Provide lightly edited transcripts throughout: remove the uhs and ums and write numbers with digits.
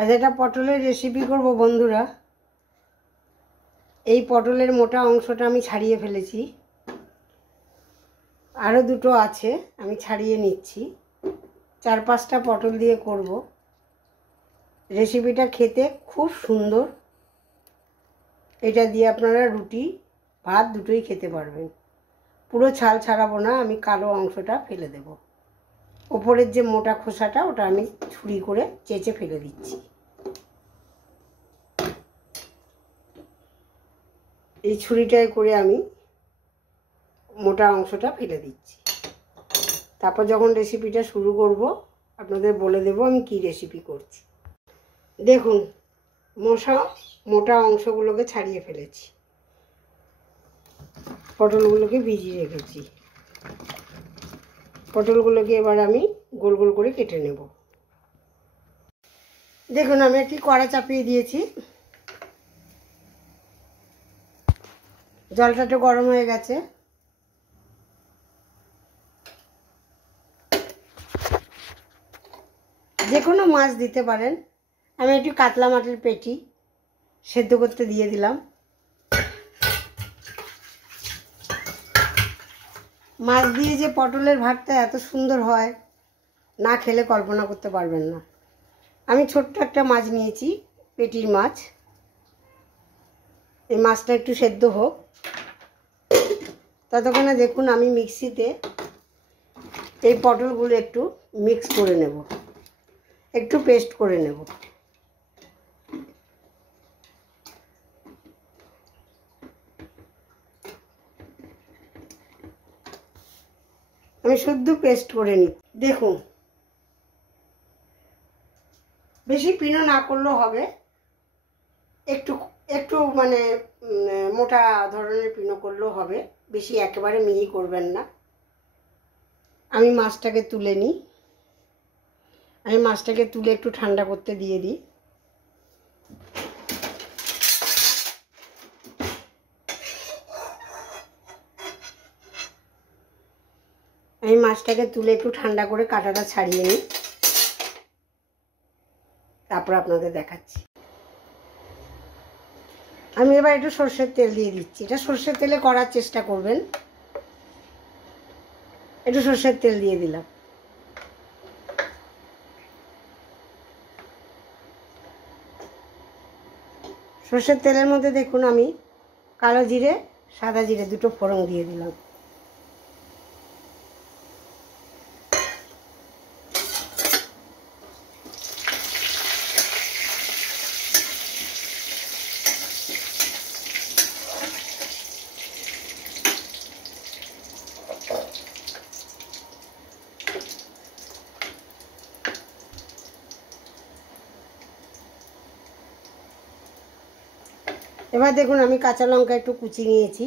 আজ একটা পটলের রেসিপি করব বন্ধুরা। এই পটলের মোটা অংশটা আমি ছাড়িয়ে ফেলেছি, আরও দুটো আছে আমি ছাড়িয়ে নিচ্ছি। 4-5টা পটল দিয়ে করব। রেসিপিটা খেতে খুব সুন্দর। এটা দিয়ে আপনারা রুটি ভাত দুটোই খেতে পারবেন। পুরো ছাল ছাড়াবো না, আমি কালো অংশটা ফেলে দেব। ওপরের যে মোটা খোসাটা ওটা আমি ছুরি করে চেঁচে ফেলে দিচ্ছি। এই ছুরিটায় করে আমি মোটা অংশটা ফেলে দিচ্ছি। তারপর যখন রেসিপিটা শুরু করব আপনাদের বলে দেব আমি কি রেসিপি করছি। দেখুন, মোটা অংশগুলোকে ছাড়িয়ে ফেলেছি, পটলগুলোকে ভিজিয়ে রেখেছি। পটলগুলোকে এবার আমি গোল গোল করে কেটে নেব। দেখুন, আমি একটি কড়া চাপিয়ে দিয়েছি। জলটা একটু গরম হয়ে গেছে। যে কোনো মাছ দিতে পারেন। আমি একটু কাতলা মাছের পেটি সেদ্ধ করতে দিয়ে দিলাম। মাছ দিয়ে যে পটলের ভাতটা এত সুন্দর হয়, না খেলে কল্পনা করতে পারবেন না। আমি ছোট্ট একটা মাছ নিয়েছি, পেটির মাছ। এই মাছটা একটু সেদ্ধ হোক, ততক্ষণে দেখুন আমি মিক্সিতে এই পটলগুলো একটু মিক্স করে নেব, একটু পেস্ট করে নেব। আমি শুদ্ধ পেস্ট করে নিই। দেখুন, বেশি পিনো না করলেও হবে, একটু একটু মানে মোটা ধরনের পিনো করলেও হবে, বেশি একেবারে মিহি করবেন না। আমি মাছটাকে তুলে নিই। আমি মাছটাকে তুলে একটু ঠান্ডা করতে দিয়ে দিই। আমি মাছটাকে তুলে একটু ঠান্ডা করে কাঁটাটা ছাড়িয়ে নিই, তারপর আপনাদের দেখাচ্ছি। আমি এবার একটু সর্ষের তেল দিয়ে দিচ্ছি। এটা সর্ষের তেলে করার চেষ্টা করবেন। একটু সর্ষের তেল দিয়ে দিলাম। সর্ষের তেলের মধ্যে দেখুন আমি কালো জিরে সাদা জিরে দুটো ফোড়ন দিয়ে দিলাম। এবার দেখুন আমি কাঁচা লঙ্কা একটু কুচিয়ে নিয়েছি,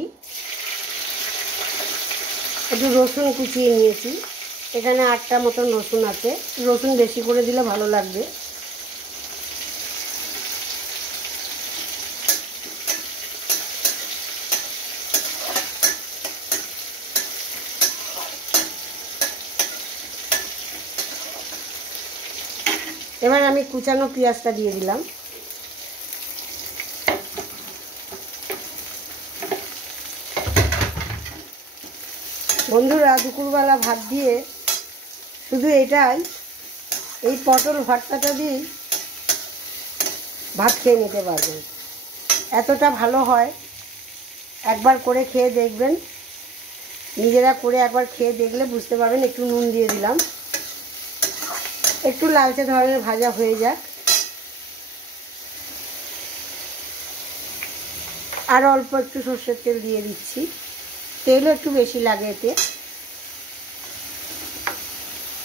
একটু রসুন কুচিয়ে নিয়েছি। এখানে 8টা মতন রসুন আছে। রসুন বেশি করে দিলে ভালো লাগবে। এবার আমি কুচানো পেঁয়াজটা দিয়ে দিলাম। বন্ধুরা, দুপুরবেলা ভাত দিয়ে শুধু এই পটল ভর্তাটা দিয়েই ভাত খেয়ে নিতে পারবেন। এতটা ভালো হয়, একবার করে খেয়ে দেখবেন। নিজেরা করে একবার খেয়ে দেখলে বুঝতে পারবেন। একটু নুন দিয়ে দিলাম, একটু লালচে ধরনের ভাজা হয়ে যাক। আর অল্প একটু সর্ষের তেল দিয়ে দিচ্ছি। তেলও একটু বেশি লাগে এতে।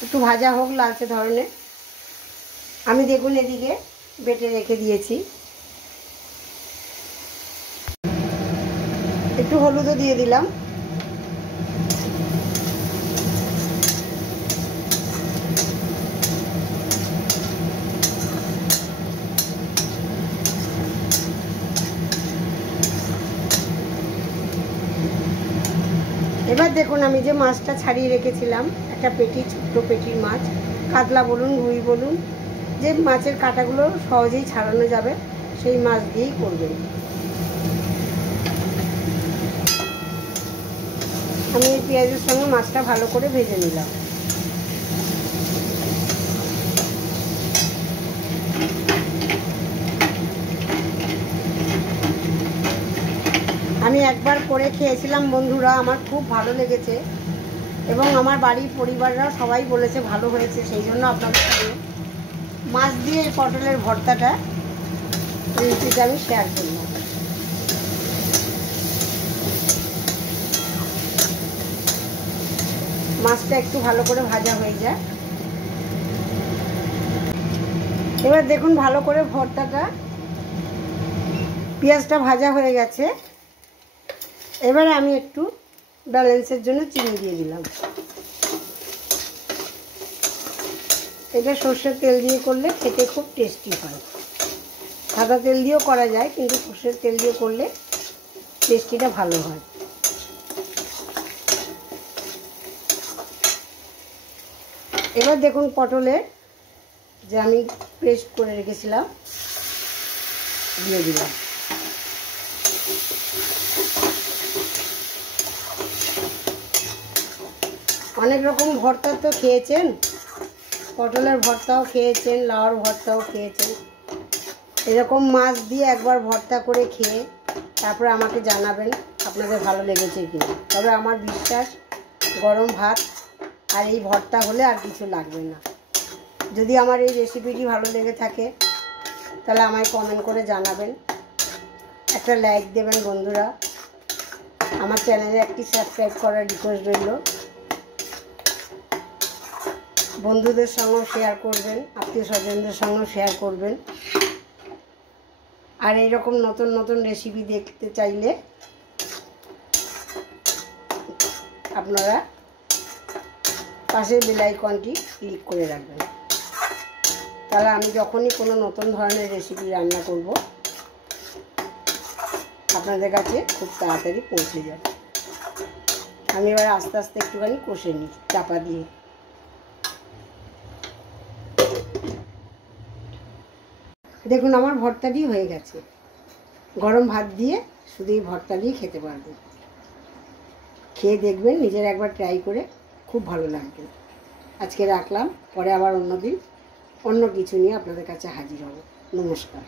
একটু ভাজা হোক লালচে ধরনের। আমি দেখুন এদিকে বেটে রেখে দিয়েছি। একটু হলুদও দিয়ে দিলাম। এবার দেখুন আমি যে মাছটা ছাড়িয়ে রেখেছিলাম, একটা পেটি, ছোট্ট পেটির মাছ, কাতলা বলুন রুই বলুন যে মাছের কাঁটাগুলো সহজেই ছাড়ানো যাবে সেই মাছ দিয়েই করবেন। আমি এই পেঁয়াজের সঙ্গে মাছটা ভালো করে ভেজে নিলাম। আমি একবার করে খেয়েছিলাম বন্ধুরা, আমার খুব ভালো লেগেছে এবং আমার বাড়ির পরিবাররাও সবাই বলেছে ভালো হয়েছে। সেই জন্য আপনাদের সঙ্গে মাছ দিয়ে এই পটলের ভর্তাটা রেসিপিটা আমি শেয়ার করলাম। মাছটা একটু ভালো করে ভাজা হয়ে যায়। এবার দেখুন ভালো করে ভর্তাটা পেঁয়াজটা ভাজা হয়ে গেছে। এবারে আমি একটু ব্যালেন্সের জন্য চিনি দিয়ে দিলাম। এটা সর্ষের তেল দিয়ে করলে খেতে খুব টেস্টি হয়। সাদা তেল দিয়েও করা যায়, কিন্তু সর্ষের তেল দিয়ে করলে টেস্টিটা ভালো হয়। এবার দেখুন পটলের যে আমি পেস্ট করে রেখেছিলাম দিয়ে দিলাম। অনেক রকম ভর্তা তো খেয়েছেন, পটলের ভর্তাও খেয়েছেন, লাউর ভর্তাও খেয়েছেন। এরকম মাছ দিয়ে একবার ভর্তা করে খেয়ে তারপরে আমাকে জানাবেন আপনাদের ভালো লেগেছে কিনা। তবে আমার বিশ্বাস গরম ভাত আর এই ভর্তা হলে আর কিছু লাগবে না। যদি আমার এই রেসিপিটি ভালো লেগে থাকে তাহলে আমায় কমেন্ট করে জানাবেন, একটা লাইক দেবেন বন্ধুরা। আমার চ্যানেলে একটি সাবস্ক্রাইব করার রিকোয়েস্ট রইল। বন্ধুদের সঙ্গেও শেয়ার করবেন, আত্মীয় স্বজনদের সঙ্গেও শেয়ার করবেন। আর এইরকম নতুন নতুন রেসিপি দেখতে চাইলে আপনারা পাশের বেল আইকনটি ক্লিক করে রাখবেন, তাহলে আমি যখনই কোনো নতুন ধরনের রেসিপি রান্না করব আপনাদের কাছে খুব তাড়াতাড়ি পৌঁছে যাবে। আমি এবার আস্তে আস্তে একটুখানি কষে নিই চাপা দিয়ে। দেখুন আমার ভর্তাটি হয়ে গেছে। গরম ভাত দিয়ে শুধু এই ভর্তা দিয়ে খেতে পারবেন। খেয়ে দেখবেন, নিজের একবার ট্রাই করে খুব ভালো লাগবে। আজকে রাখলাম, পরে আবার অন্য দিন অন্য কিছু নিয়ে আপনাদের কাছে হাজির হব। নমস্কার।